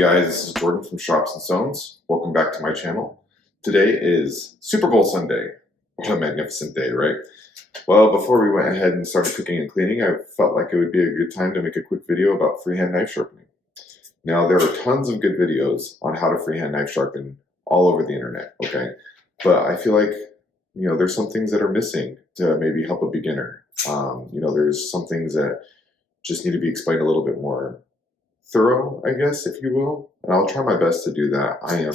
guys, this is Jordan from Strops and Stones. Welcome back to my channel. Today is Super Bowl Sunday. What a magnificent day, right? Well, before we went ahead and started cooking and cleaning, I felt like it would be a good time to make a quick video about freehand knife sharpening. Now, there are tons of good videos on how to freehand knife sharpen all over the internet, okay? But I feel like, there's some things that are missing to maybe help a beginner. There's some things that just need to be explained a little bit more thorough, I guess, if you will. And I'll try my best to do that. I am,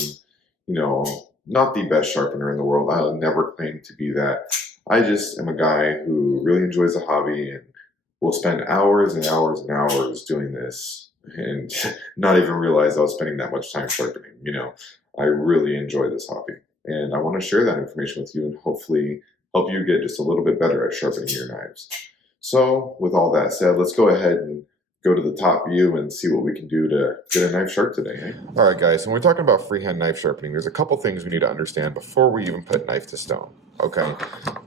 not the best sharpener in the world. I'll never claim to be that. I just am a guy who really enjoys the hobby and will spend hours and hours and hours doing this and not even realize I was spending that much time sharpening. I really enjoy this hobby. And I want to share that information with you and hopefully help you get just a little bit better at sharpening your knives. So with all that said, let's go ahead and go to the top view and see what we can do to get a knife sharp today. Eh? All right, guys, when we're talking about freehand knife sharpening, there's a couple things we need to understand before we even put knife to stone, okay?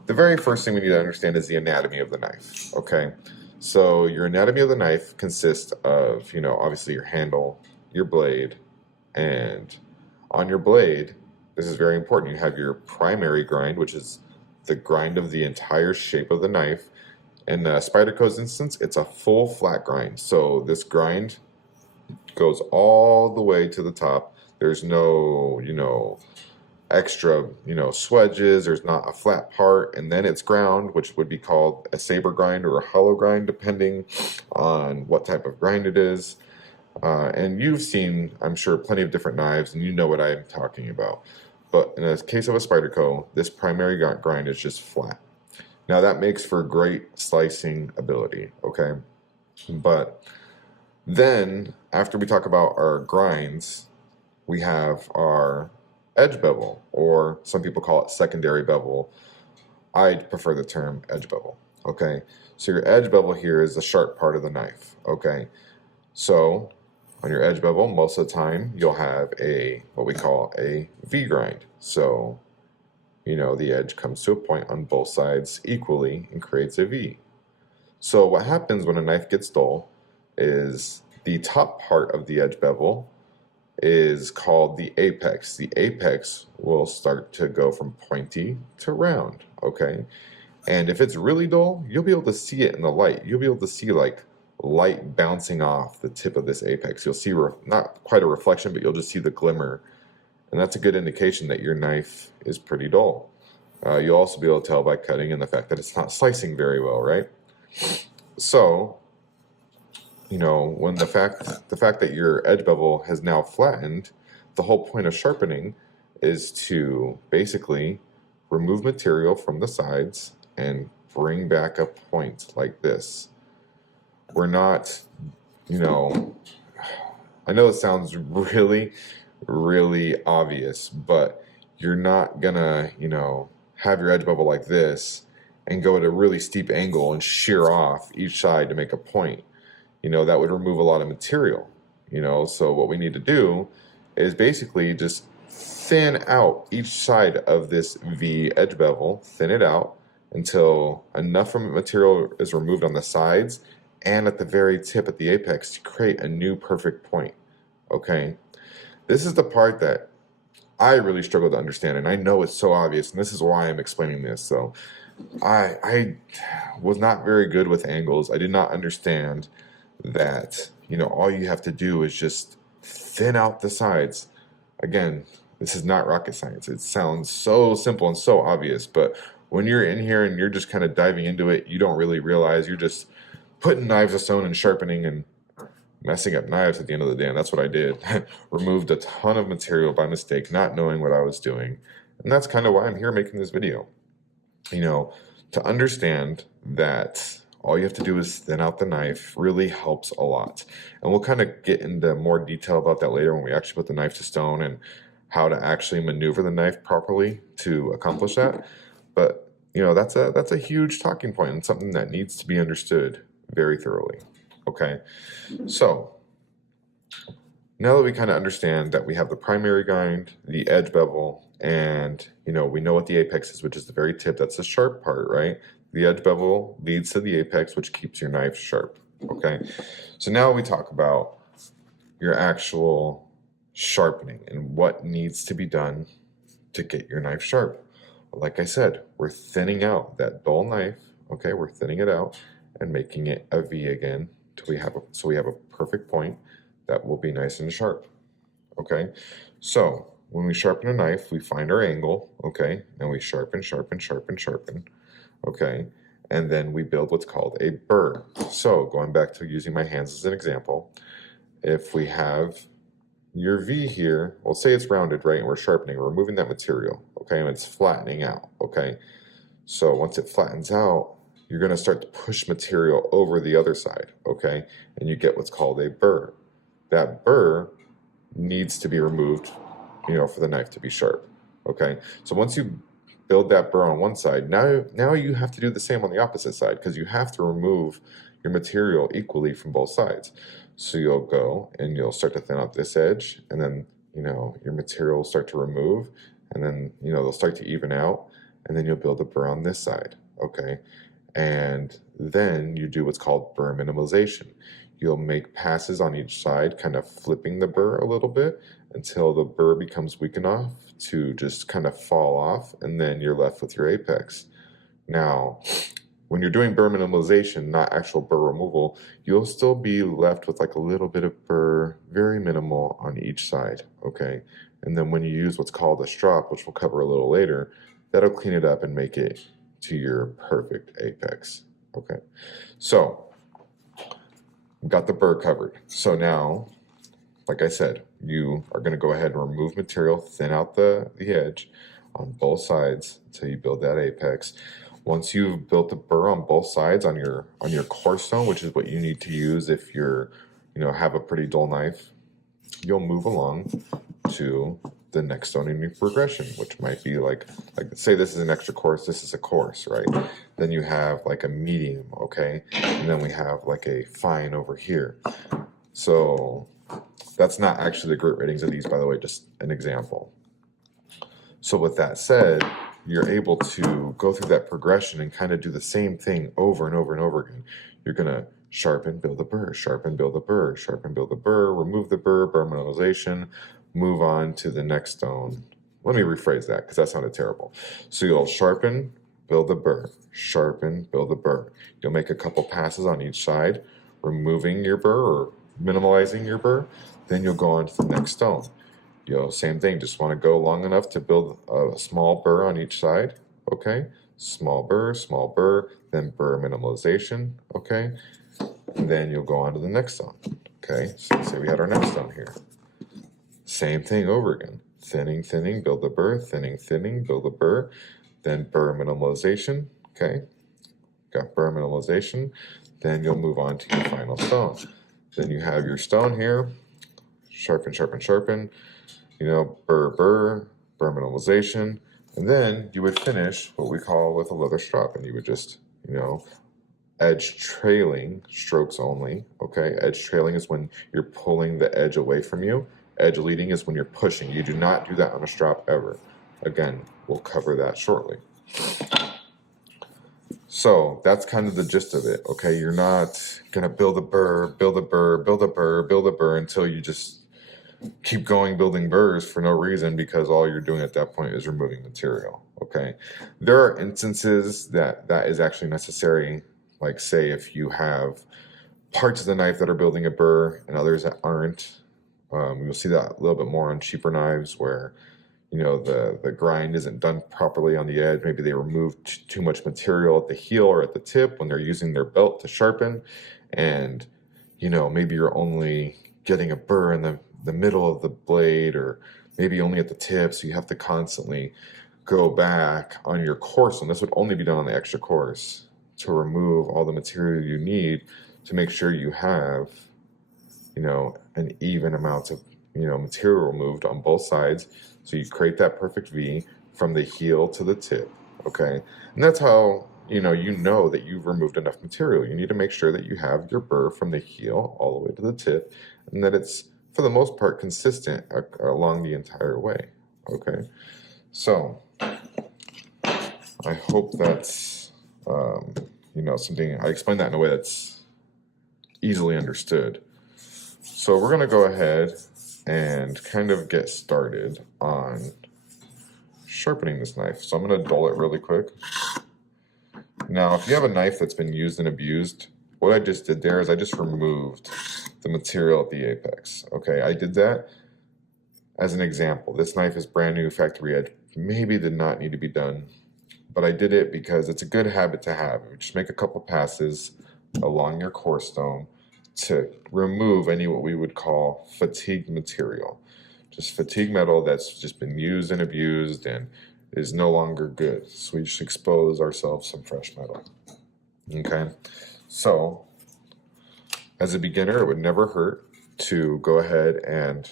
The very first thing we need to understand is the anatomy of the knife, okay? So your anatomy of the knife consists of, obviously your handle, your blade, and on your blade, this is very important, you have your primary grind, which is the grind of the entire shape of the knife. In the Spyderco's instance, it's a full flat grind. So this grind goes all the way to the top. There's no, extra, swedges. There's not a flat part. And then it's ground, which would be called a saber grind or a hollow grind, depending on what type of grind it is. And you've seen, I'm sure, plenty of different knives, and you know what I'm talking about. But in the case of a Spyderco, this primary grind is just flat. Now that makes for great slicing ability, okay? But then, after we talk about our grinds, we have our edge bevel, or some people call it secondary bevel. I prefer the term edge bevel, okay? So your edge bevel here is the sharp part of the knife, okay? So on your edge bevel, most of the time, you'll have what we call a V grind. So the edge comes to a point on both sides equally and creates a V. So what happens when a knife gets dull is the top part of the edge bevel is called the apex. The apex will start to go from pointy to round, okay? And if it's really dull, you'll be able to see it in the light. You'll be able to see like light bouncing off the tip of this apex. You'll see not quite a reflection, but you'll just see the glimmer. And that's a good indication that your knife is pretty dull. You'll also be able to tell by cutting and the fact that it's not slicing very well, right? So, when the fact that your edge bevel has now flattened, the whole point of sharpening is to basically remove material from the sides and bring back a point like this. We're not, I know it sounds really, really obvious, but you're not gonna, have your edge bevel like this and go at a really steep angle and shear off each side to make a point. That would remove a lot of material, so what we need to do is basically just thin out each side of this V edge bevel, thin it out until enough from material is removed on the sides and at the very tip at the apex to create a new perfect point, okay? This is the part that I really struggle to understand, and I know it's so obvious, and this is why I'm explaining this. So I was not very good with angles. I did not understand that, all you have to do is just thin out the sides. Again, this is not rocket science. It sounds so simple and so obvious, but when you're in here and you're just kind of diving into it, you don't really realize you're just putting knives to stone and sharpening and messing up knives at the end of the day, and that's what I did. Removed a ton of material by mistake, not knowing what I was doing. And that's kind of why I'm here making this video. To understand that all you have to do is thin out the knife really helps a lot. And we'll kind of get into more detail about that later when we actually put the knife to stone and how to actually maneuver the knife properly to accomplish that. But, that's a huge talking point and something that needs to be understood very thoroughly. Okay, so now that we kind of understand that we have the primary grind, the edge bevel, and we know what the apex is, which is the very tip, that's the sharp part, right? The edge bevel leads to the apex, which keeps your knife sharp, okay? So now we talk about your actual sharpening and what needs to be done to get your knife sharp. Like I said, we're thinning out that dull knife, okay? We're thinning it out and making it a V again till we have a perfect point that will be nice and sharp, okay? So when we sharpen a knife, we find our angle, okay? And we sharpen, sharpen, sharpen, sharpen, okay? And then we build what's called a burr. So going back to using my hands as an example, if we have your V here, well, say it's rounded, right? And we're sharpening, we're removing that material, okay? And it's flattening out, okay? So once it flattens out, you're gonna start to push material over the other side, okay? And you get what's called a burr. That burr needs to be removed, for the knife to be sharp, okay? So once you build that burr on one side, now you have to do the same on the opposite side because you have to remove your material equally from both sides. So you'll go and you'll start to thin out this edge, and then your material will start to remove, and then they'll start to even out, and then you'll build a burr on this side, okay? And then you do what's called burr minimalization. You'll make passes on each side, kind of flipping the burr a little bit until the burr becomes weak enough to just kind of fall off, and then you're left with your apex. Now, when you're doing burr minimalization, not actual burr removal, you'll still be left with like a little bit of burr, very minimal on each side, okay? And then when you use what's called a strop, which we'll cover a little later, that'll clean it up and make it to your perfect apex, okay? So, we've got the burr covered. So now, like I said, you are going to go ahead and remove material, thin out the edge on both sides until you build that apex. Once you've built the burr on both sides on your core stone, which is what you need to use if you're, have a pretty dull knife, you'll move along to the next stone in your progression, which might be like say this is an extra course, this is a course, right? Then you have like a medium, okay? And then we have like a fine over here. So that's not actually the grit ratings of these, by the way, just an example. So with that said, you're able to go through that progression and kind of do the same thing over and over and over again. You're going to sharpen, build a burr, sharpen, build a burr, sharpen, build a burr, remove the burr, burr minimalization, move on to the next stone. Let me rephrase that because that sounded terrible. So you'll sharpen, build a burr, sharpen, build a burr. You'll make a couple passes on each side, removing your burr or minimalizing your burr. Then you'll go on to the next stone. Same thing, just want to go long enough to build a small burr on each side, okay? Small burr, then burr minimalization, okay? And then you'll go on to the next stone, okay? So say we had our next stone here. Same thing over again. Thinning, thinning, build a burr, thinning, thinning, build a burr, then burr minimalization, okay? Got burr minimalization, then you'll move on to your final stone. Then you have your stone here, sharpen, sharpen, sharpen, burr, burr, burr minimalization, and then you would finish what we call with a leather strop, and you would just, edge trailing, strokes only, okay? Edge trailing is when you're pulling the edge away from you. Edge leading is when you're pushing. You do not do that on a strop ever. Again, we'll cover that shortly. So that's kind of the gist of it, okay? You're not gonna build a burr, build a burr, build a burr, build a burr until you just keep going building burrs for no reason because all you're doing at that point is removing material, okay? There are instances that is actually necessary, like say if you have parts of the knife that are building a burr and others that aren't. You'll see that a little bit more on cheaper knives where the grind isn't done properly on the edge. Maybe they removed too much material at the heel or at the tip when they're using their belt to sharpen, and maybe you're only getting a burr in the middle of the blade or maybe only at the tip, so you have to constantly go back on your course, and this would only be done on the extra course to remove all the material you need to make sure you have an even amount of material removed on both sides, so you create that perfect V from the heel to the tip, okay? And that's how you know that you've removed enough material. You need to make sure that you have your burr from the heel all the way to the tip, and that it's for the most part consistent along the entire way, okay? So I hope that's something, I explained that in a way that's easily understood. So we're going to go ahead and kind of get started on sharpening this knife. So I'm going to dull it really quick. Now, if you have a knife that's been used and abused, what I just did there is I just removed the material at the apex. Okay, I did that as an example. This knife is brand new, factory edge. Maybe did not need to be done, but I did it because it's a good habit to have. Just make a couple passes along your core stone to remove any what we would call fatigued material. Just fatigue metal that's just been used and abused and is no longer good. So we just expose ourselves some fresh metal. Okay, so as a beginner, it would never hurt to go ahead and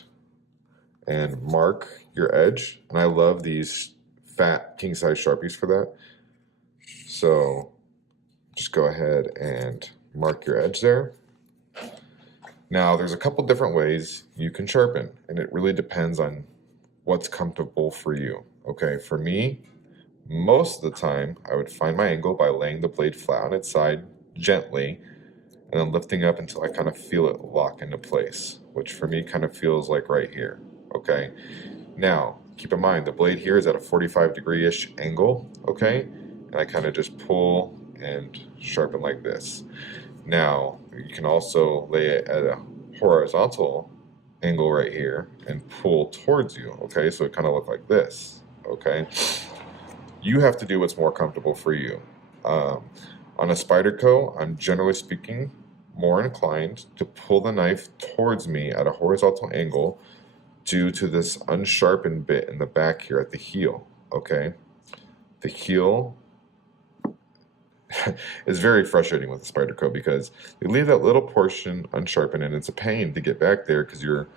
mark your edge. And I love these fat king size Sharpies for that. So just go ahead and mark your edge there. Now, there's a couple different ways you can sharpen, and it really depends on what's comfortable for you. Okay, for me, most of the time, I would find my angle by laying the blade flat on its side gently, and then lifting up until I kind of feel it lock into place, which for me kind of feels like right here. Okay, now keep in mind the blade here is at a 45-degree-ish angle. Okay, and I kind of just pull and sharpen like this. Now, you can also lay it at a horizontal angle right here and pull towards you, okay? So it kind of looks like this, okay? You have to do what's more comfortable for you. On a Spyderco, I'm generally speaking more inclined to pull the knife towards me at a horizontal angle due to this unsharpened bit in the back here at the heel, okay? The heel is very frustrating with the Spyderco because you leave that little portion unsharpened and it's a pain to get back there because you're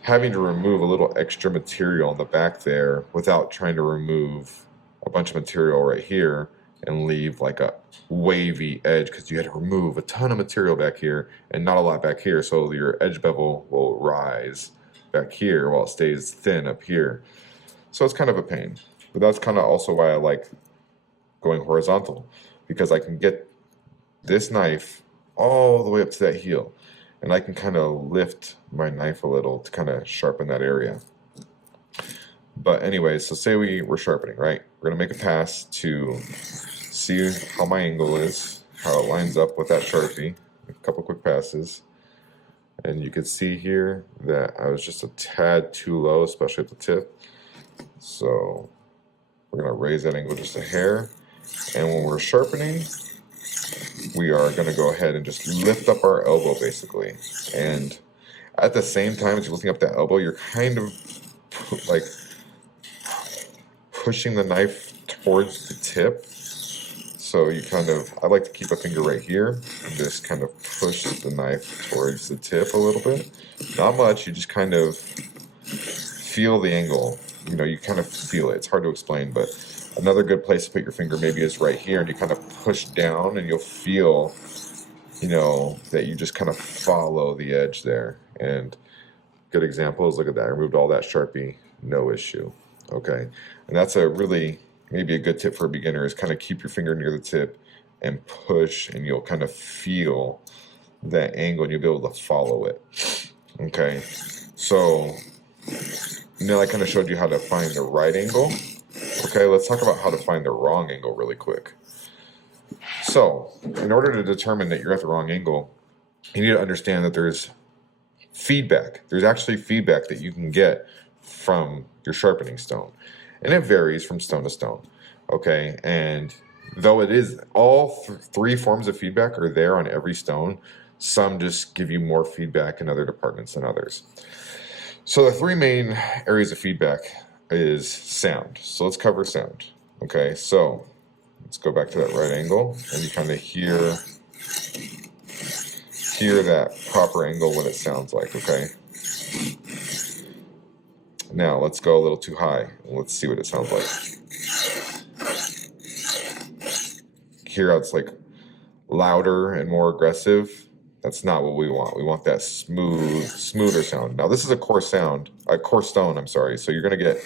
having to remove a little extra material on the back there without trying to remove a bunch of material right here and leave like a wavy edge because you had to remove a ton of material back here and not a lot back here, so your edge bevel will rise back here while it stays thin up here. So it's kind of a pain, but that's kind of also why I like going horizontal, because I can get this knife all the way up to that heel and I can kind of lift my knife a little to kind of sharpen that area. But anyways, so say we're sharpening, right? We're gonna make a pass to see how my angle is, how it lines up with that Sharpie. A couple quick passes. And you can see here that I was just a tad too low, especially at the tip. So we're gonna raise that angle just a hair. And when we're sharpening, we are going to go ahead and just lift up our elbow basically. And at the same time as you're lifting up that elbow, you're kind of like pushing the knife towards the tip. So you kind of, I like to keep a finger right here and just kind of push the knife towards the tip a little bit. Not much, you just kind of feel the angle. You know, you kind of feel it. It's hard to explain, but another good place to put your finger maybe is right here, and you kind of push down and you'll feel, you know, that you just kind of follow the edge there. And good example is, look at that, I removed all that Sharpie, no issue. Okay, and that's a really, maybe a good tip for a beginner is kind of keep your finger near the tip and push, and you'll kind of feel that angle and you'll be able to follow it. Okay, so now I kind of showed you how to find the right angle. Okay, let's talk about how to find the wrong angle really quick. So, in order to determine that you're at the wrong angle, you need to understand that there's feedback. There's actually feedback that you can get from your sharpening stone. And it varies from stone to stone. Okay, and though it is all three forms of feedback are there on every stone, some just give you more feedback in other departments than others. So the three main areas of feedback is sound. So let's cover sound. Okay, so let's go back to that right angle, and you kind of hear that proper angle, what it sounds like. Okay, now let's go a little too high and let's see what it sounds like. Hear how it's like louder and more aggressive. That's not what we want. We want that smoother sound. Now this is a coarse stone, I'm sorry, so you're gonna get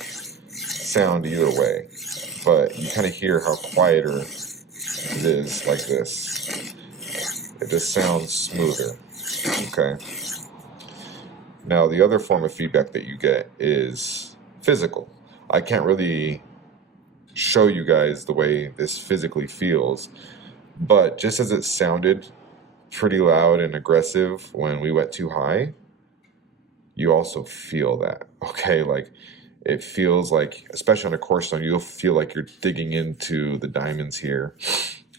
sound either way, but you kind of hear how quieter it is like this. It just sounds smoother. Okay, Now, the other form of feedback that you get is physical. I can't really show you guys the way this physically feels, but just as it sounded pretty loud and aggressive when we went too high, you also feel that, okay? Like, it feels like, especially on a coarse stone, you'll feel like you're digging into the diamonds here,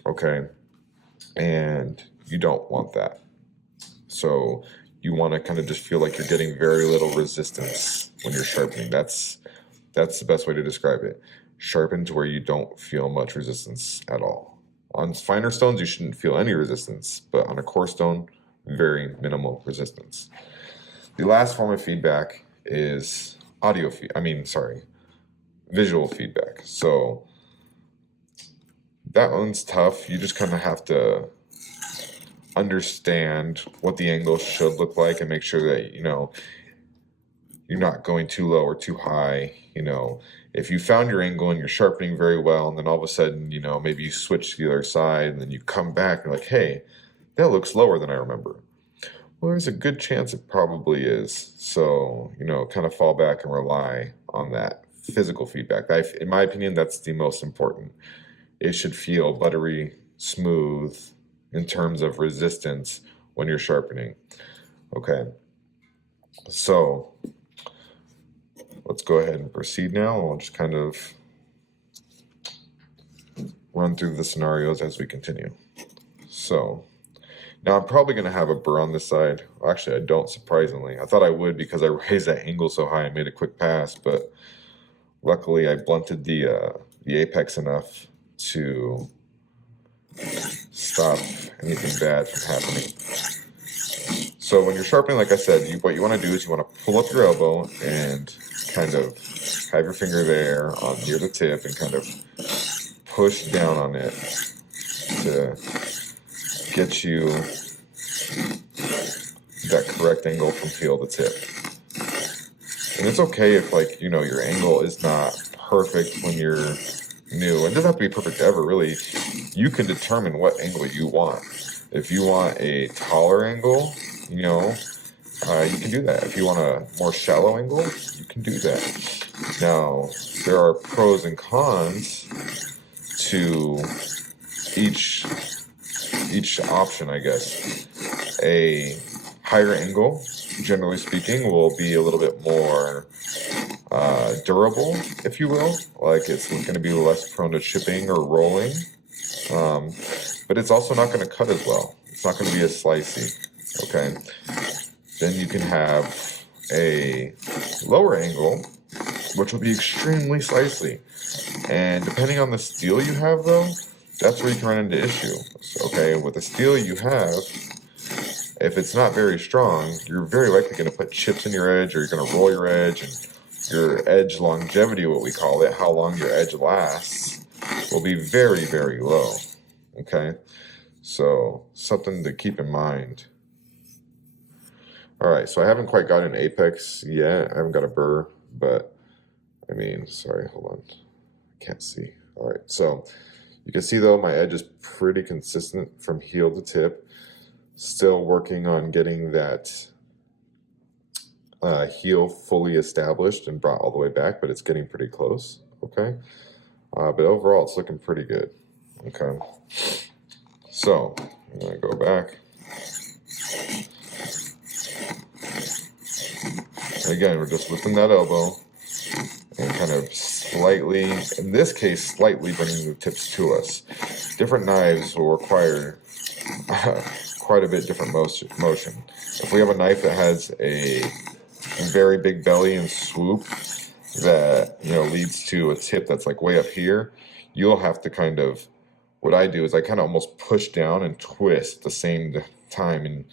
okay? And you don't want that. So you want to kind of just feel like you're getting very little resistance when you're sharpening. That's the best way to describe it. Sharpen to where you don't feel much resistance at all. On finer stones, you shouldn't feel any resistance, but on a coarse stone, very minimal resistance. The last form of feedback is visual feedback. So that one's tough. You just kind of have to understand what the angle should look like and make sure that, you're not going too low or too high. If you found your angle and you're sharpening very well, and then all of a sudden, maybe you switch to the other side and then you come back and you're like, hey, that looks lower than I remember. Well, there's a good chance it probably is. So, kind of fall back and rely on that physical feedback. In my opinion, that's the most important. It should feel buttery, smooth in terms of resistance when you're sharpening. Okay. So let's go ahead and proceed now. I'll just kind of run through the scenarios as we continue. So now I'm probably going to have a burr on this side. Actually, I don't, surprisingly. I thought I would because I raised that angle so high and made a quick pass, but luckily I blunted the apex enough to stop anything bad from happening. So when you're sharpening, like I said, what you want to do is you want to pull up your elbow and kind of have your finger there near the tip and kind of push down on it to get you that correct angle from heel to tip. And it's okay if, your angle is not perfect when you're new. It doesn't have to be perfect ever, really. You can determine what angle you want. If you want a taller angle, you can do that. If you want a more shallow angle, you can do that. Now, there are pros and cons to each option, I guess. A higher angle, generally speaking, will be a little bit more durable, if you will. Like, it's going to be less prone to chipping or rolling. But it's also not going to cut as well. It's not going to be as slicey. Okay. Then you can have a lower angle, which will be extremely slicey. And depending on the steel you have, though, that's where you can run into issues. Okay, with the steel you have, if it's not very strong, you're very likely going to put chips in your edge, or you're going to roll your edge, and your edge longevity, what we call it, how long your edge lasts, will be very, very low. Okay, so something to keep in mind. All right, so I haven't quite got an apex yet. I haven't got a burr, but sorry, hold on. I can't see. All right, so you can see, though, my edge is pretty consistent from heel to tip. Still working on getting that heel fully established and brought all the way back, but it's getting pretty close, okay? But overall, it's looking pretty good, okay? So I'm going to go back. Again, we're just lifting that elbow and kind of slightly, in this case, slightly bringing the tips to us. Different knives will require quite a bit different motion. If we have a knife that has a very big belly and swoop that leads to a tip that's like way up here, you'll have to kind of, what I do is I kind of almost push down and twist at the same time, and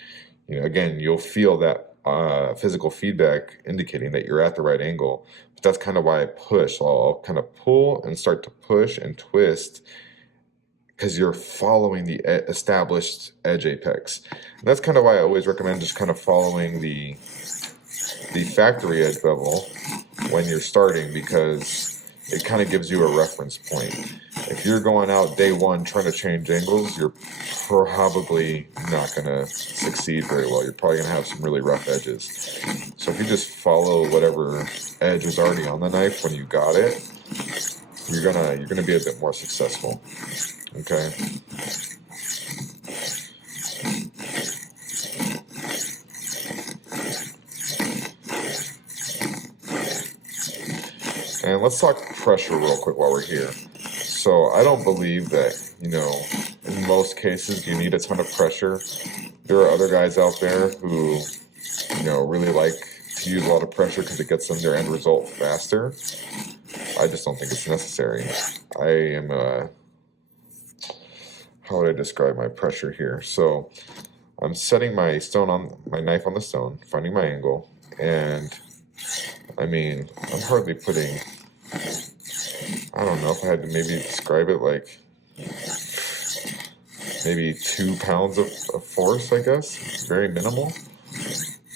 again, you'll feel that physical feedback indicating that you're at the right angle. But that's kind of why I push. So I'll kind of pull and start to push and twist, because you're following the established edge apex. And that's kind of why I always recommend just kind of following the factory edge bevel when you're starting, because it kind of gives you a reference point. if you're going out day one trying to change angles, you're probably not going to succeed very well. You're probably going to have some really rough edges. So if you just follow whatever edge is already on the knife when you got it, you're gonna be a bit more successful. Okay. And let's talk pressure real quick while we're here. So I don't believe that, in most cases you need a ton of pressure. There are other guys out there who, really like to use a lot of pressure because it gets them their end result faster. I just don't think it's necessary. I am how would I describe my pressure here? So I'm setting my knife on the stone, finding my angle, and I'm hardly putting, I don't know if I had to maybe describe it like maybe 2 pounds of force, I guess. Very minimal,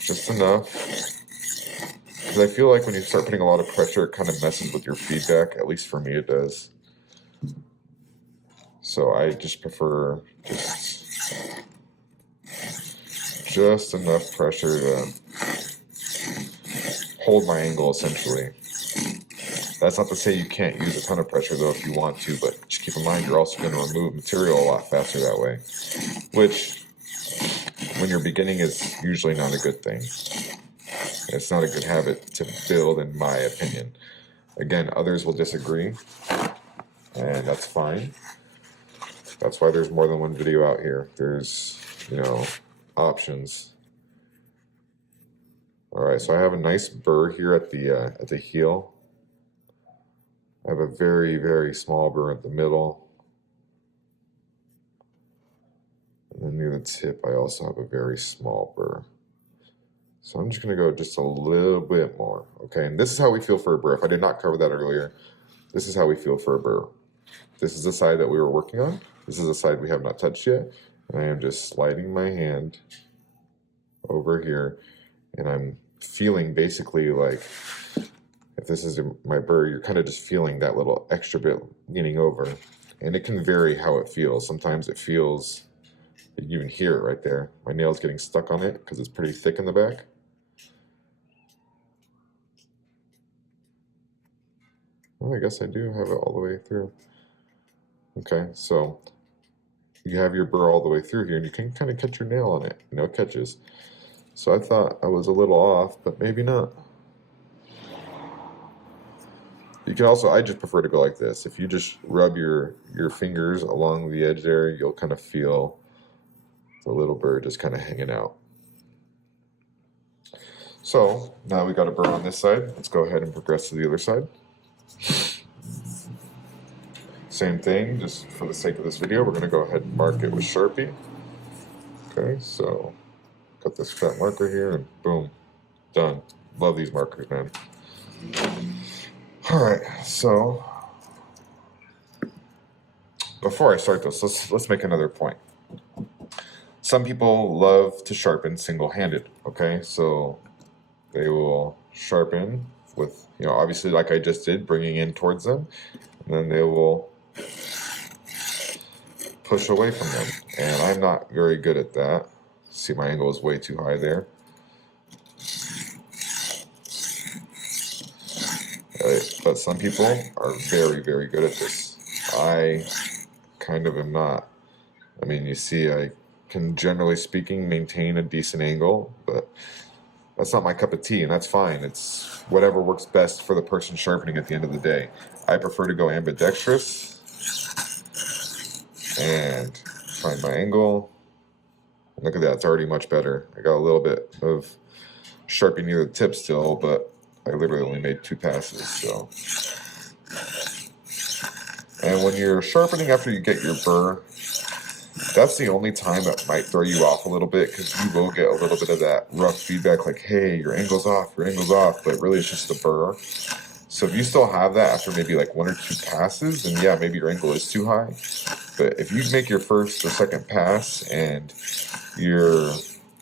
just enough. Because I feel like when you start putting a lot of pressure, it kind of messes with your feedback. At least for me, it does. So I just prefer just enough pressure to hold my angle, essentially. That's not to say you can't use a ton of pressure, though, if you want to, but just keep in mind you're also going to remove material a lot faster that way, which, when you're beginning, is usually not a good thing. It's not a good habit to build, in my opinion. Again, others will disagree, and that's fine. That's why there's more than one video out here. There's, options. All right, so I have a nice burr here at the heel. I have a very, very small burr at the middle. And then near the tip, I also have a very small burr. So I'm just going to go just a little bit more. Okay, and this is how we feel for a burr. If I did not cover that earlier, this is how we feel for a burr. This is the side that we were working on. This is the side we have not touched yet. And I am just sliding my hand over here. And I'm feeling basically like, if this is my burr, you're kind of just feeling that little extra bit leaning over. And it can vary how it feels. Sometimes it feels, you can hear it right there. My nail's getting stuck on it because it's pretty thick in the back. Well, I guess I do have it all the way through. Okay, so you have your burr all the way through here, and you can kind of catch your nail on it. It catches. So I thought I was a little off, but maybe not. You can also, I just prefer to go like this. If you just rub your fingers along the edge there, you'll kind of feel the little burr just kind of hanging out. So now we got a burr on this side. Let's go ahead and progress to the other side. Same thing, just for the sake of this video, we're going to go ahead and mark it with Sharpie. Okay, so got this fat marker here, and boom, done. Love these markers, man. All right, so before I start this, let's make another point. Some people love to sharpen single-handed. Okay, so they will sharpen with, obviously like I just did, bringing in towards them, and then they will push away from them. And I'm not very good at that. See, my angle is way too high there. But some people are very, very good at this. I kind of am not. You see, I can, generally speaking, maintain a decent angle, but that's not my cup of tea, and that's fine. It's whatever works best for the person sharpening at the end of the day. I prefer to go ambidextrous and find my angle. Look at that, it's already much better. I got a little bit of sharpening near the tip still, but I literally only made 2 passes, so. And when you're sharpening after you get your burr, that's the only time that might throw you off a little bit, because you will get a little bit of that rough feedback, like, hey, your angle's off, but really it's just the burr. So if you still have that after maybe like 1 or 2 passes, then yeah, maybe your angle is too high. But if you make your first or second pass and you're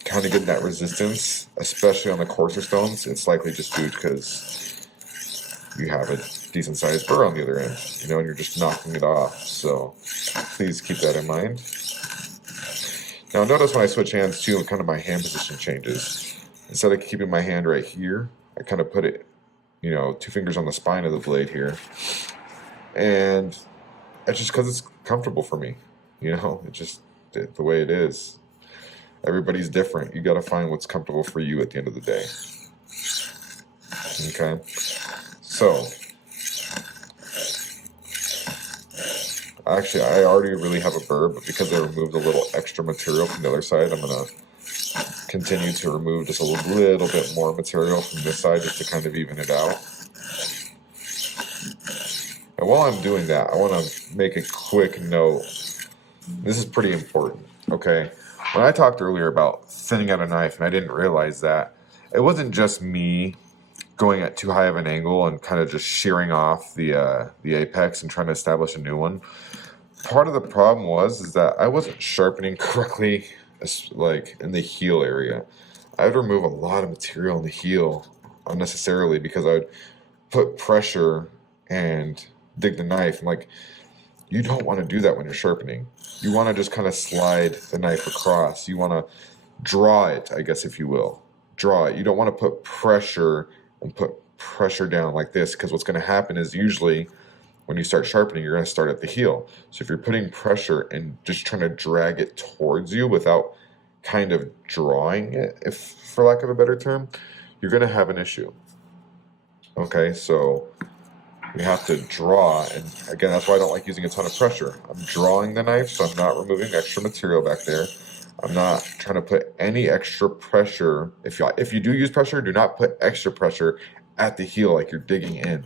kind of getting that resistance, especially on the coarser stones, it's likely just due because you have a decent sized burr on the other end, you know, and you're just knocking it off. So please keep that in mind. Now notice when I switch hands too, kind of my hand position changes. Instead of keeping my hand right here, I kind of put it, you know, 2 fingers on the spine of the blade here. And it's just because it's comfortable for me, you know, it's just the way it is. Everybody's different. You got to find what's comfortable for you at the end of the day. Okay, so actually I already really have a burr, but because I removed a little extra material from the other side, I'm going to continue to remove just a little bit more material from this side just to kind of even it out. And while I'm doing that, I want to make a quick note. This is pretty important, okay? When I talked earlier about thinning out a knife, and I didn't realize that, it wasn't just me going at too high of an angle and kind of just shearing off the apex and trying to establish a new one. Part of the problem is that I wasn't sharpening correctly, like in the heel area. I would remove a lot of material in the heel unnecessarily because I would put pressure and dig the knife. And like, you don't want to do that when you're sharpening. You want to just kind of slide the knife across. You want to draw it, I guess, if you will. Draw it. You don't want to put pressure and put pressure down like this, because what's going to happen is usually when you start sharpening, you're going to start at the heel. So if you're putting pressure and just trying to drag it towards you without kind of drawing it, if for lack of a better term, you're going to have an issue. Okay, so you have to draw, and again, that's why I don't like using a ton of pressure. I'm drawing the knife, so I'm not removing extra material back there. I'm not trying to put any extra pressure. If you do use pressure, do not put extra pressure at the heel like you're digging in.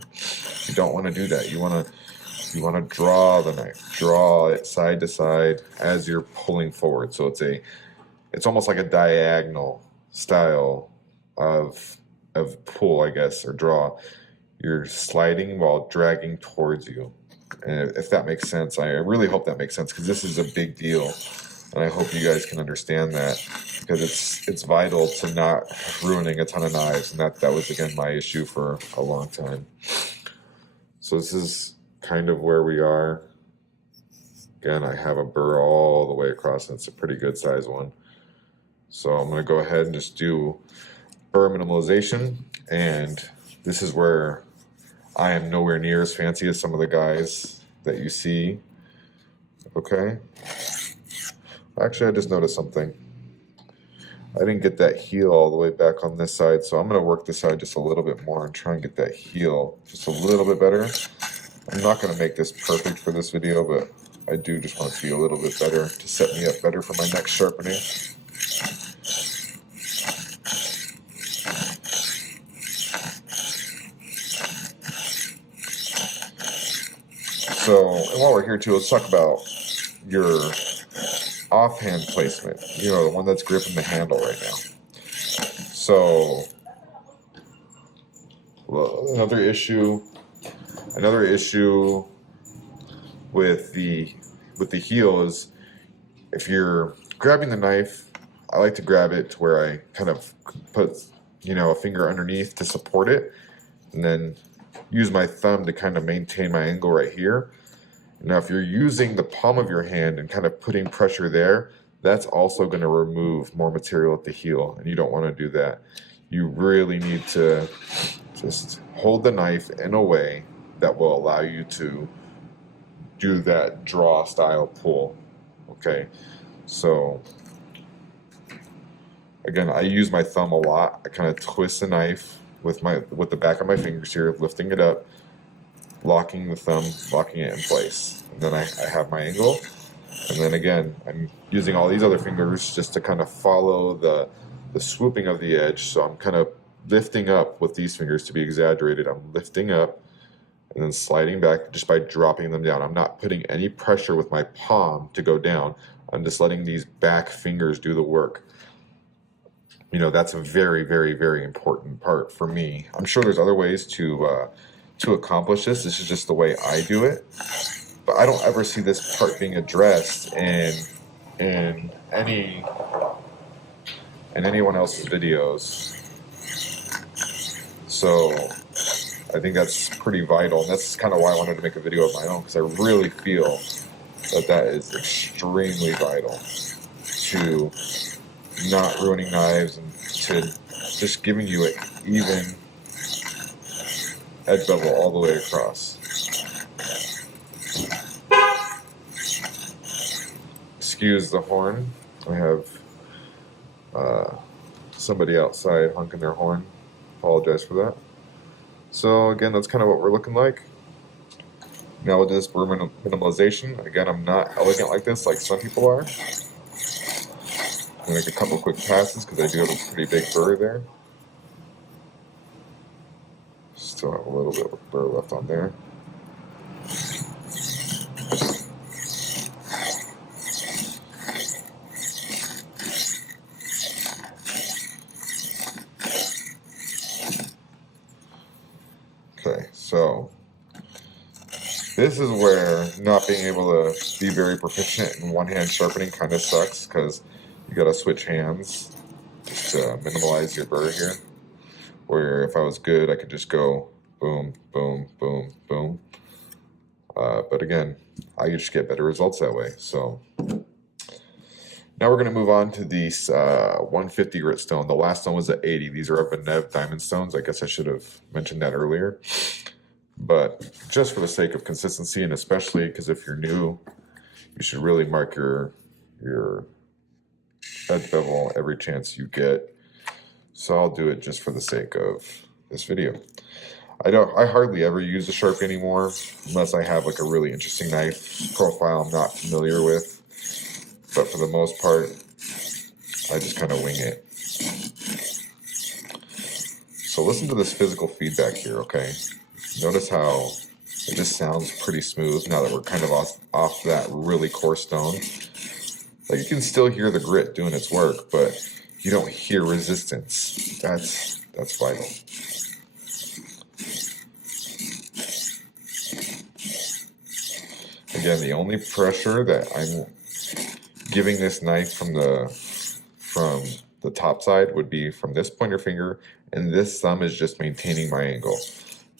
You don't want to do that. You want to draw the knife, draw it side to side as you're pulling forward. So it's almost like a diagonal style of pull, I guess, or draw. You're sliding while dragging towards you. And if that makes sense, I really hope that makes sense, because this is a big deal. And I hope you guys can understand that, because it's vital to not ruining a ton of knives. And that was, again, my issue for a long time. So this is kind of where we are. Again, I have a burr all the way across, and it's a pretty good size one. So I'm going to go ahead and just do burr minimalization. And this is where I am nowhere near as fancy as some of the guys that you see. Okay. Actually, I just noticed something. I didn't get that heel all the way back on this side, so I'm going to work this side just a little bit more and try and get that heel just a little bit better. I'm not going to make this perfect for this video, but I do just want it to be a little bit better to set me up better for my next sharpening. So, and while we're here too, let's talk about your offhand placement, you know, the one that's gripping the handle right now. So, well, another issue with the heel is if you're grabbing the knife, I like to grab it to where I kind of put, you know, a finger underneath to support it, and then use my thumb to kind of maintain my angle right here. Now, if you're using the palm of your hand and kind of putting pressure there, that's also going to remove more material at the heel, and you don't want to do that. You really need to just hold the knife in a way that will allow you to do that draw style pull. Okay, so again, I use my thumb a lot. I kind of twist the knife with the back of my fingers here, lifting it up, locking the thumb, locking it in place. And then I have my angle. And then again, I'm using all these other fingers just to kind of follow the swooping of the edge. So I'm kind of lifting up with these fingers, to be exaggerated. I'm lifting up and then sliding back just by dropping them down. I'm not putting any pressure with my palm to go down. I'm just letting these back fingers do the work. You know, that's a very, very, very important part for me. I'm sure there's other ways to accomplish this. This is just the way I do it. But I don't ever see this part being addressed in anyone else's videos. So I think that's pretty vital, and that's kind of why I wanted to make a video of my own, because I really feel that that is extremely vital to not ruining knives and to just giving you an even edge bevel all the way across. Excuse the horn. I have somebody outside honking their horn. Apologize for that. So again, that's kind of what we're looking like. Now with this burr minimalization, again, I'm not elegant like this like some people are. I'm going to make a couple quick passes because I do have a pretty big burr there. Still have a little bit of burr left on there. Okay, so this is where not being able to be very proficient in one-hand sharpening kind of sucks, because you got to switch hands just to minimalize your burr here. Where if I was good, I could just go boom, boom, boom, boom. But again, I just get better results that way. So now we're going to move on to these 150 grit stone. The last stone was at 80. These are up in Nev diamond stones. I guess I should have mentioned that earlier. But just for the sake of consistency, and especially because if you're new, you should really mark your edge bevel every chance you get. So I'll do it just for the sake of this video. I hardly ever use the Sharpie anymore unless I have like a really interesting knife profile I'm not familiar with. But for the most part, I just kind of wing it. So listen to this physical feedback here, okay? Notice how it just sounds pretty smooth now that we're kind of off that really coarse stone. Like you can still hear the grit doing its work, but you don't hear resistance. That's vital. Again, the only pressure that I'm giving this knife from the top side would be from this pointer finger, and this thumb is just maintaining my angle.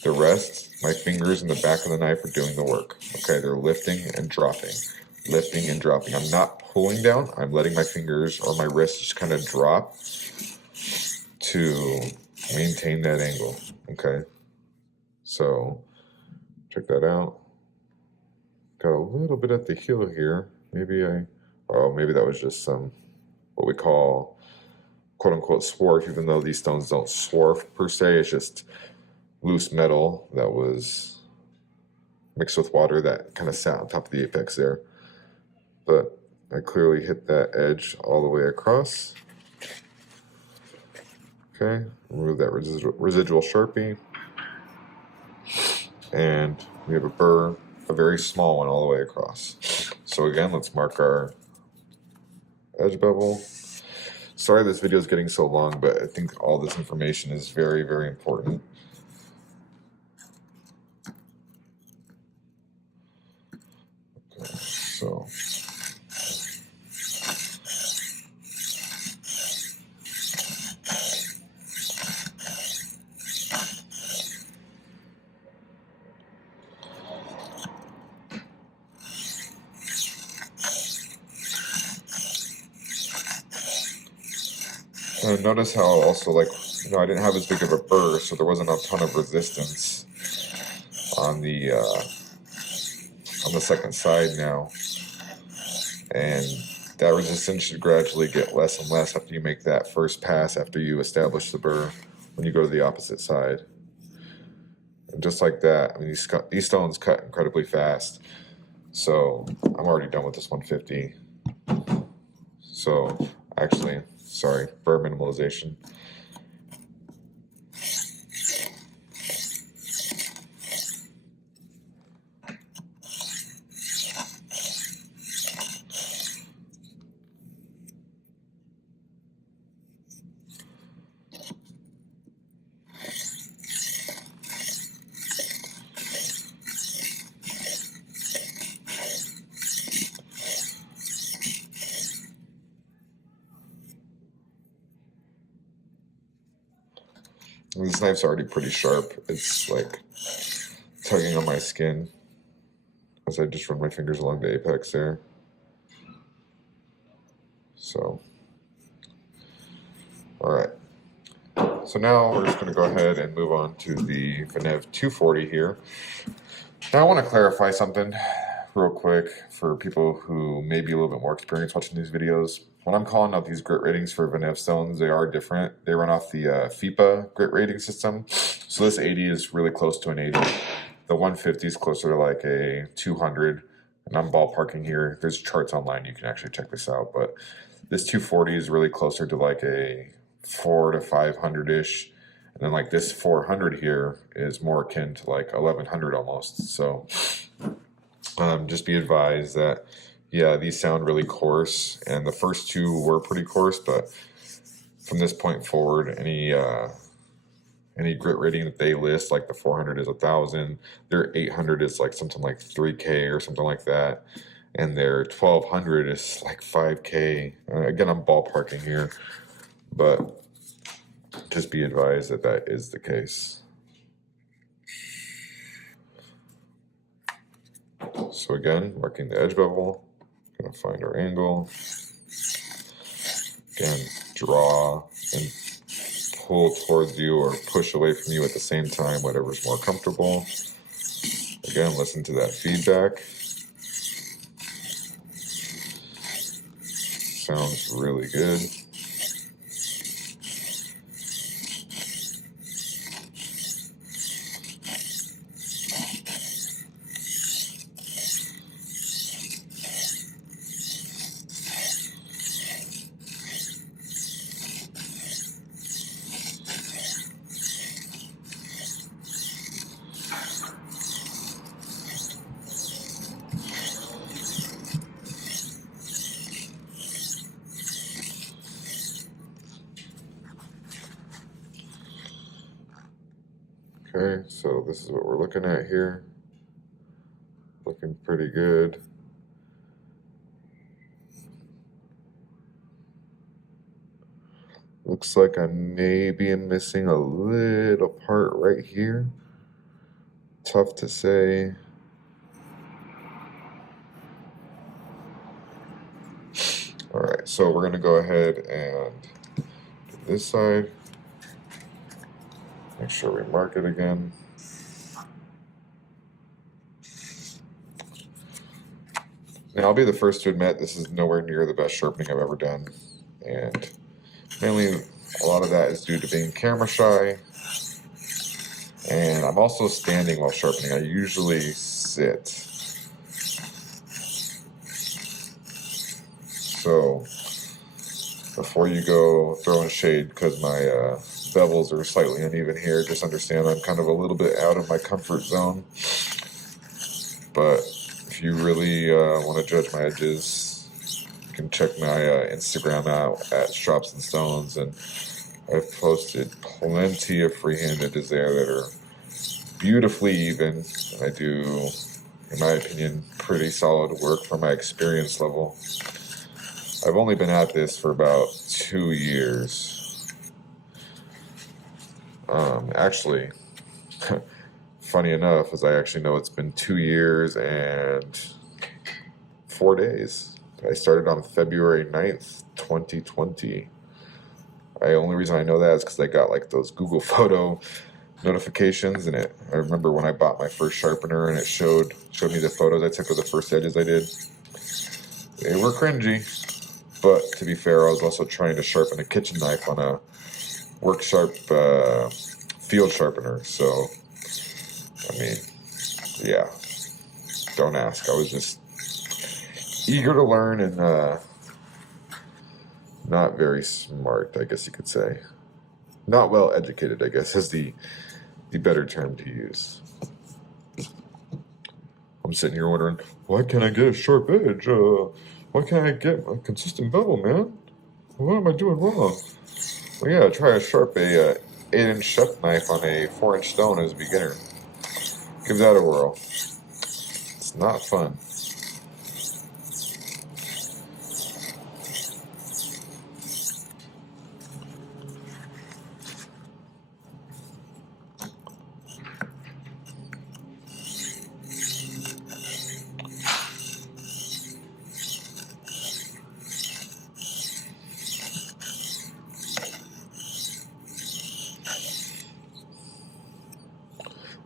The rest, my fingers in the back of the knife are doing the work. Okay, they're lifting and dropping, lifting and dropping. I'm not pulling down, I'm letting my fingers or my wrist just kind of drop to maintain that angle. Okay, so check that out. Got a little bit at the heel here. Maybe that was just some what we call quote-unquote swarf, even though these stones don't swarf per se. It's just loose metal that was mixed with water that kind of sat on top of the apex there. But I clearly hit that edge all the way across. Okay, remove that residual Sharpie. And we have a burr, a very small one all the way across. So again, let's mark our edge bevel. Sorry this video is getting so long, but I think all this information is very, very important. Okay, so notice how also, like, I didn't have as big of a burr, so there wasn't a ton of resistance on the second side now, and that resistance should gradually get less and less after you make that first pass, after you establish the burr, when you go to the opposite side. And just like that, I mean, these stones cut incredibly fast, so I'm already done with this 150. So actually, sorry, burr minimalization. This knife's already pretty sharp. It's like tugging on my skin as I just run my fingers along the apex there. So, all right. So now we're just going to go ahead and move on to the Venev 240 here. Now I want to clarify something real quick for people who may be a little bit more experienced watching these videos. When I'm calling out these grit ratings for Venev stones, they are different. They run off the FIPA grit rating system. So this 80 is really close to an 80. The 150 is closer to like a 200. And I'm ballparking here. There's charts online. You can actually check this out. But this 240 is really closer to like a 4 to 500-ish. And then like this 400 here is more akin to like 1100 almost. So just be advised that, yeah, these sound really coarse. And the first two were pretty coarse, but from this point forward, any grit rating that they list, like the 400 is 1,000, their 800 is like something like 3K or something like that, and their 1,200 is like 5K. Again, I'm ballparking here, but just be advised that that is the case. So again, marking the edge bevel, gonna find our angle. Again, draw and pull towards you or push away from you at the same time, whatever's more comfortable. Again, listen to that feedback. Sounds really good. Okay, so this is what we're looking at here. Looking pretty good. Looks like I maybe am missing a little part right here. Tough to say. All right, so we're gonna go ahead and do this side. Make sure we mark it again. Now, I'll be the first to admit this is nowhere near the best sharpening I've ever done. And mainly, a lot of that is due to being camera shy. And I'm also standing while sharpening. I usually sit. So, before you go throwing shade because my bevels are slightly uneven here, just understand I'm kind of a little bit out of my comfort zone. But if you really want to judge my edges, you can check my Instagram out at Strops and Stones, and I've posted plenty of freehand edges there that are beautifully even. I do, in my opinion, pretty solid work for my experience level. I've only been at this for about 2 years. Actually, funny enough, as I actually know it's been 2 years and 4 days. I started on February 9th, 2020. The only reason I know that is because I got like those Google photo notifications, and I remember when I bought my first sharpener and it showed me the photos I took of the first edges I did. They were cringy, but to be fair, I was also trying to sharpen a kitchen knife on a Work Sharp field sharpener, so I mean, yeah, don't ask. I was just eager to learn and not very smart, I guess you could say. Not well educated, I guess, is the better term to use. I'm sitting here wondering, why can't I get a sharp edge? Why can't I get a consistent bevel, man? What am I doing wrong? Well, yeah, try to sharp a 8-inch chef knife on a 4-inch stone as a beginner. Give that a whirl. It's not fun.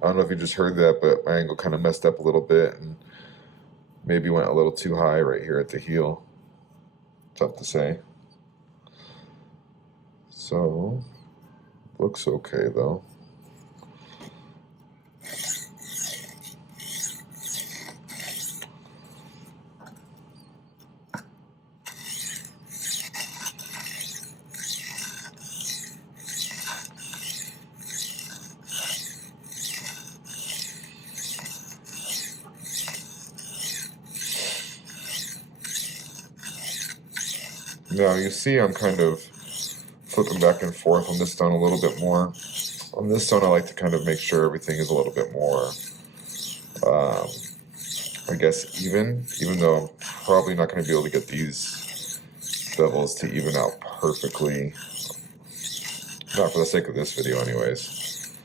I don't know if you just heard that, but my angle kind of messed up a little bit and maybe went a little too high right here at the heel. Tough to say. So, looks okay though. Now you see I'm kind of flipping back and forth on this stone a little bit more. On this stone I like to kind of make sure everything is a little bit more, I guess, even though I'm probably not going to be able to get these bevels to even out perfectly. Not for the sake of this video anyways.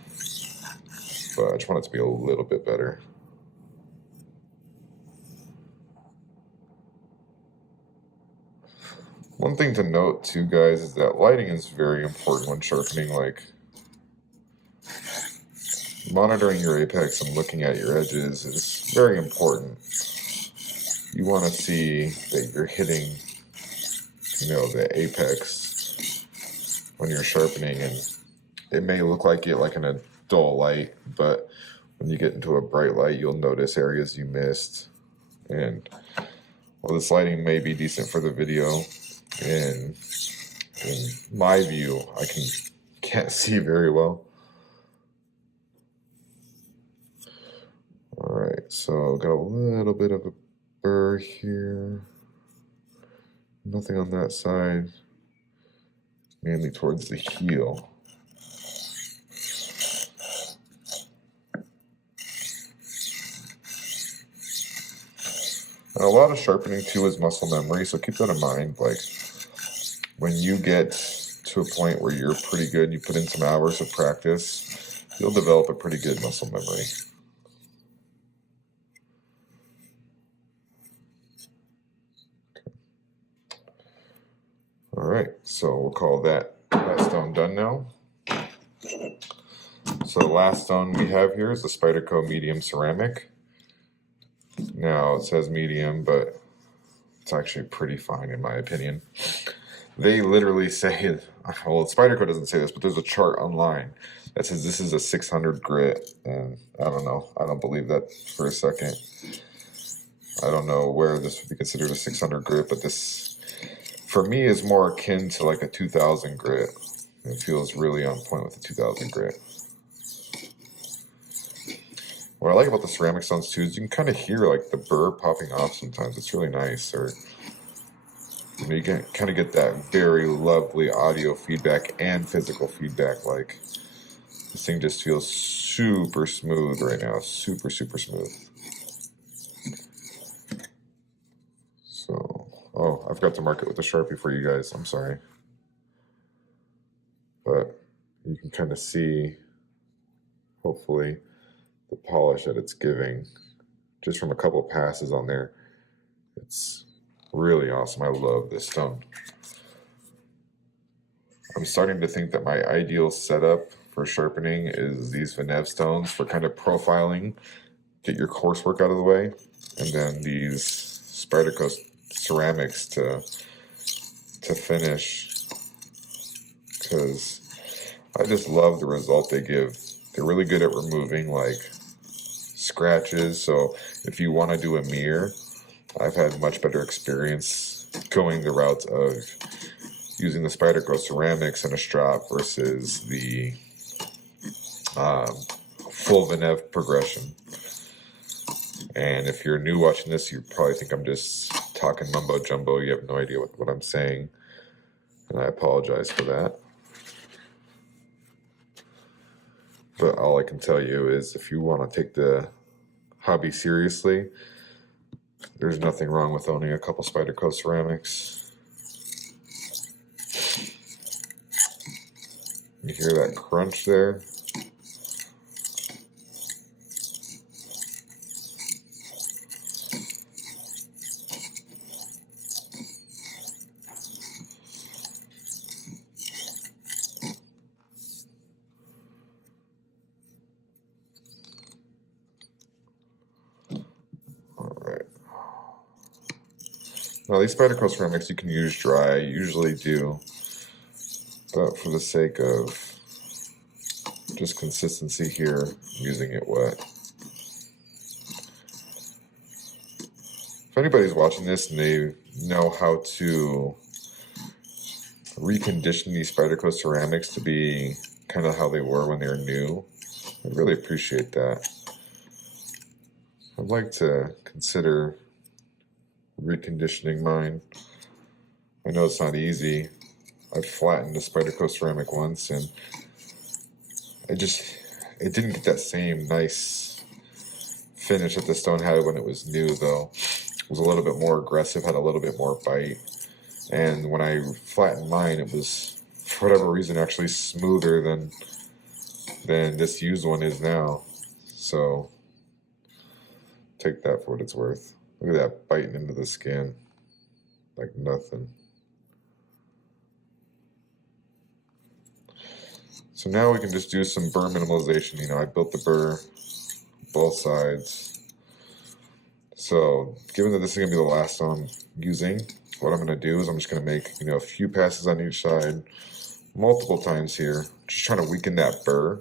But I just want it to be a little bit better. One thing to note too, guys, is that lighting is very important when sharpening. Like, monitoring your apex and looking at your edges is very important. You want to see that you're hitting, the apex when you're sharpening, and it may look like it like in a dull light, but when you get into a bright light, you'll notice areas you missed. And while this lighting may be decent for the video, in my view, I can't see very well. All right, so got a little bit of a burr here. Nothing on that side, mainly towards the heel. And a lot of sharpening too is muscle memory, so keep that in mind. Like, when you get to a point where you're pretty good, you put in some hours of practice, you'll develop a pretty good muscle memory. All right, so we'll call that stone done now. So the last stone we have here is the Spyderco medium ceramic. Now it says medium, but it's actually pretty fine in my opinion. They literally say, well, Spyderco doesn't say this, but there's a chart online that says this is a 600 grit, and I don't know. I don't believe that for a second. I don't know where this would be considered a 600 grit, but this, for me, is more akin to like a 2000 grit. It feels really on point with the 2000 grit. What I like about the ceramic stones too is you can kind of hear like the burr popping off sometimes. It's really nice. Or you can kind of get that very lovely audio feedback and physical feedback. Like, this thing just feels super smooth right now. Super, super smooth. So, oh, I forgot to mark it with a Sharpie for you guys. I'm sorry. But you can kind of see, hopefully, the polish that it's giving just from a couple passes on there. It's really awesome. I love this stone. I'm starting to think that my ideal setup for sharpening is these Vinev stones for kind of profiling, get your coarsework out of the way, and then these Spyderco ceramics to finish, because I just love the result they give. They're really good at removing like scratches, so if you want to do a mirror, I've had much better experience going the route of using the Spyderco ceramics and a strop versus the full Vinev progression. And if you're new watching this, you probably think I'm just talking mumbo jumbo. You have no idea what I'm saying, and I apologize for that. But all I can tell you is, if you want to take the hobby seriously, there's nothing wrong with owning a couple Spyderco ceramics. You hear that crunch there? Now these spatrecross ceramics you can use dry, you usually do, but for the sake of just consistency here, I'm using it wet. If anybody's watching this and they know how to recondition these spatrecross ceramics to be kind of how they were when they were new, I'd really appreciate that. I'd like to consider reconditioning mine. I know it's not easy. I've flattened a spatrecross ceramic once and it didn't get that same nice finish that the stone had when it was new though. It was a little bit more aggressive, had a little bit more bite. And when I flattened mine, it was, for whatever reason, actually smoother than this used one is now. So take that for what it's worth. Look at that biting into the skin like nothing. So now we can just do some burr minimalization. You know, I built the burr both sides. So given that this is gonna be the last one I'm using, what I'm gonna do is I'm just gonna make, you know, a few passes on each side, multiple times here, just trying to weaken that burr.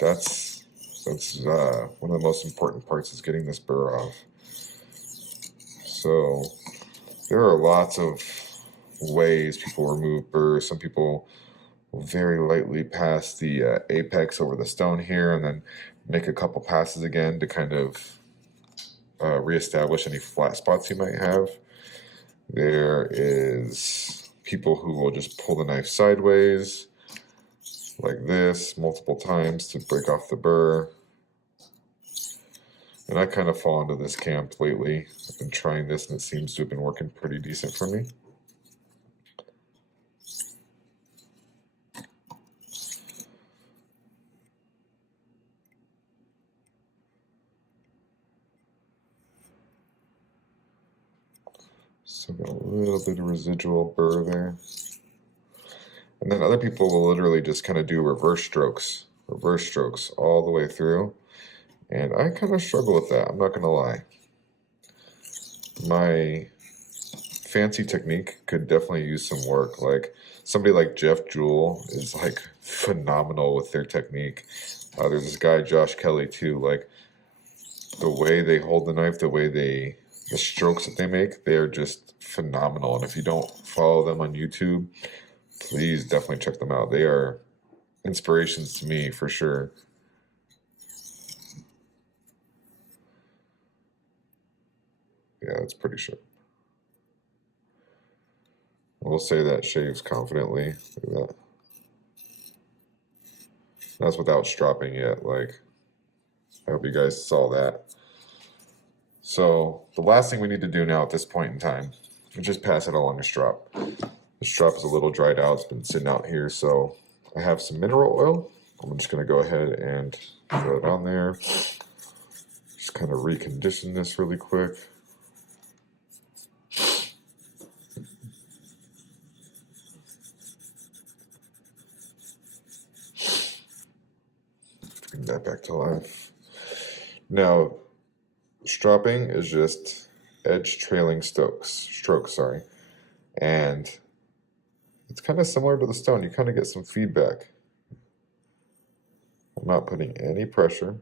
That's one of the most important parts is getting this burr off. So there are lots of ways people remove burr. Some people will very lightly pass the apex over the stone here and then make a couple passes again to kind of reestablish any flat spots you might have. There is people who will just pull the knife sideways like this multiple times to break off the burr. And I kind of fall into this camp lately. I've been trying this and it seems to have been working pretty decent for me. So got a little bit of residual burr there. And then other people will literally just kind of do reverse strokes all the way through. And I kind of struggle with that, I'm not gonna lie. My fancy technique could definitely use some work. Like somebody like Jeff Jewell is like phenomenal with their technique. There's this guy, Josh Kelly, too. Like the way they hold the knife, the strokes that they make, they are just phenomenal. And if you don't follow them on YouTube, please definitely check them out. They are inspirations to me for sure. Yeah, that's pretty sharp. We'll say that shaves confidently. Look at that. That's without stropping yet. Like, I hope you guys saw that. So the last thing we need to do now at this point in time is just pass it along a strop. The strop is a little dried out. It's been sitting out here. So I have some mineral oil. I'm just going to go ahead and throw it on there. Just kind of recondition this really quick. Bring that back to life. Now, stropping is just edge trailing strokes, and it's kind of similar to the stone. You kind of get some feedback. I'm not putting any pressure,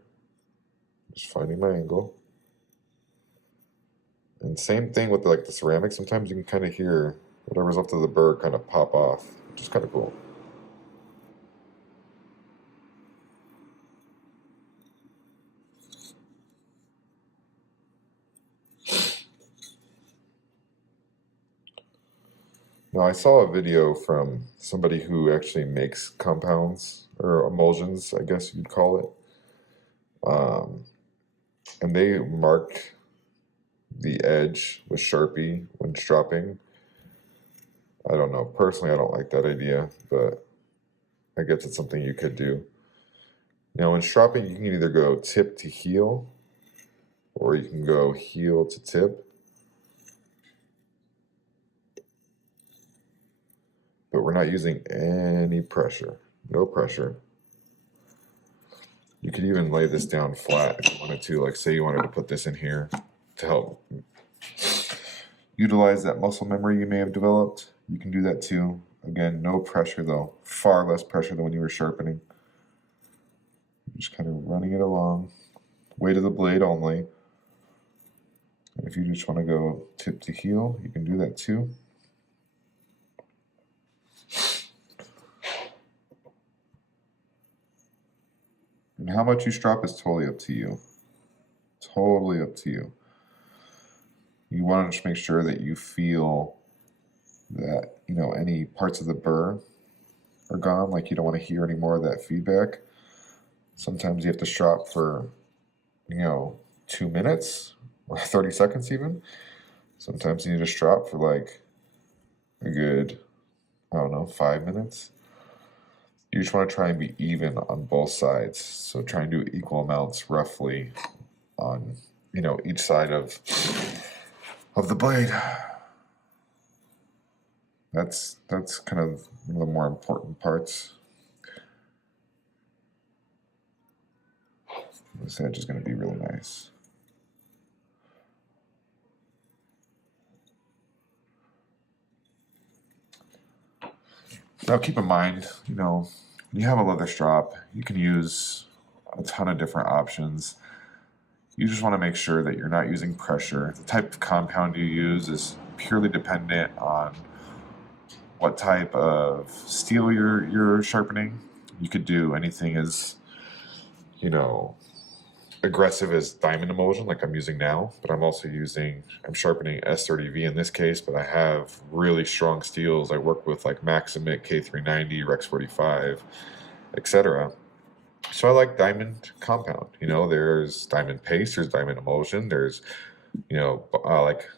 just finding my angle. And same thing with like the ceramic. Sometimes you can kind of hear whatever's left of the burr kind of pop off, which is kind of cool. Now, I saw a video from somebody who actually makes compounds or emulsions, I guess you'd call it. And they marked the edge with Sharpie when stropping. I don't know. Personally, I don't like that idea, but I guess it's something you could do. Now, in stropping, you can either go tip to heel, or you can go heel to tip. But we're not using any pressure, no pressure. You could even lay this down flat if you wanted to, like say you wanted to put this in here to help utilize that muscle memory you may have developed, you can do that too. Again, no pressure though, far less pressure than when you were sharpening. Just kind of running it along, weight of the blade only. And if you just want to go tip to heel, you can do that too. And how much you strop is totally up to you. Totally up to you. You want to just make sure that you feel that, you know, any parts of the burr are gone, like you don't want to hear any more of that feedback. Sometimes you have to strop for, you know, 2 minutes or 30 seconds even. Sometimes you need to strop for like a good, I don't know, 5 minutes. You just want to try and be even on both sides. So try and do equal amounts roughly on, you know, each side of the blade. That's kind of one of the more important parts. This edge is going to be really nice. Now keep in mind, you know, when you have a leather strop, you can use a ton of different options. You just want to make sure that you're not using pressure. The type of compound you use is purely dependent on what type of steel you're sharpening. You could do anything as, you know, aggressive as diamond emulsion like I'm using now, but I'm sharpening S30V in this case, but I have really strong steels. I work with like Maximit, K390, Rex 45, etc. So I like diamond compound. You know, there's diamond paste, there's diamond emulsion, there's, you know, like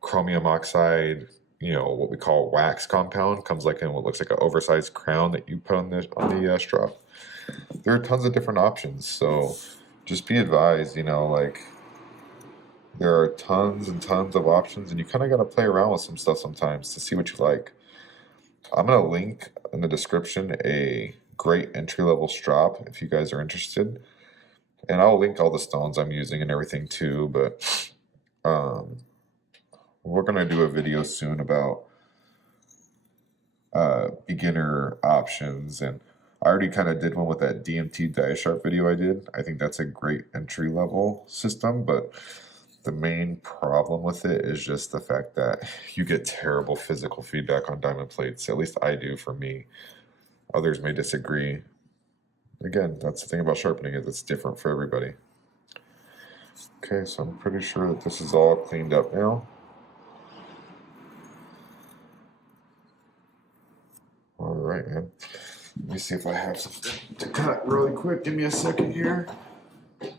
chromium oxide, you know, what we call wax compound, comes like in what looks like an oversized crown that you put on the strop. There are tons of different options, so just be advised, you know, like there are tons and tons of options, and you kind of got to play around with some stuff sometimes to see what you like. I'm going to link in the description a great entry-level strop if you guys are interested, and I'll link all the stones I'm using and everything too, but we're going to do a video soon about beginner options, and I already kind of did one with that DMT Diasharp video I did. I think that's a great entry-level system, but the main problem with it is just the fact that you get terrible physical feedback on diamond plates. At least I do for me. Others may disagree. Again, that's the thing about sharpening, is it's different for everybody. Okay, so I'm pretty sure that this is all cleaned up now. All right, man. Let me see if I have something to cut really quick. Give me a second here. All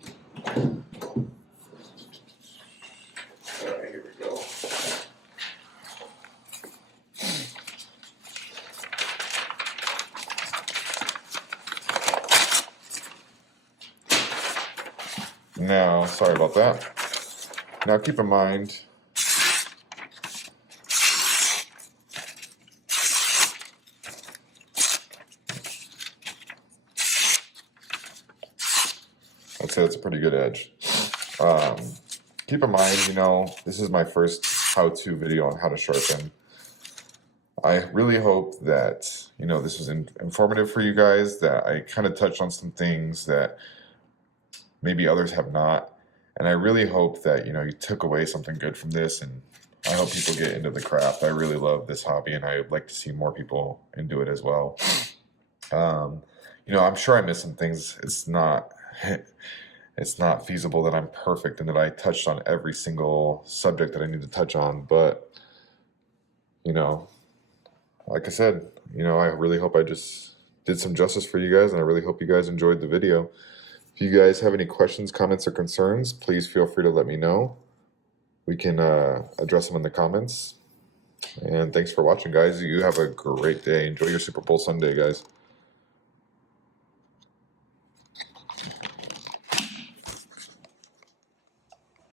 right, here we go. Now, sorry about that. Now keep in mind, I'd say that's a pretty good edge. Keep in mind, you know, this is my first how-to video on how to sharpen. I really hope that, you know, this was informative for you guys, that I kind of touched on some things that maybe others have not. And I really hope that, you know, you took away something good from this, and I hope people get into the craft. I really love this hobby, and I'd like to see more people into it as well. You know, I'm sure I missed some things. It's not feasible that I'm perfect and that I touched on every single subject that I need to touch on, but, you know, like I said, you know, I really hope I just did some justice for you guys, and I really hope you guys enjoyed the video. If you guys have any questions, comments, or concerns, please feel free to let me know. We can address them in the comments. And thanks for watching, guys. You have a great day. Enjoy your Super Bowl Sunday, guys.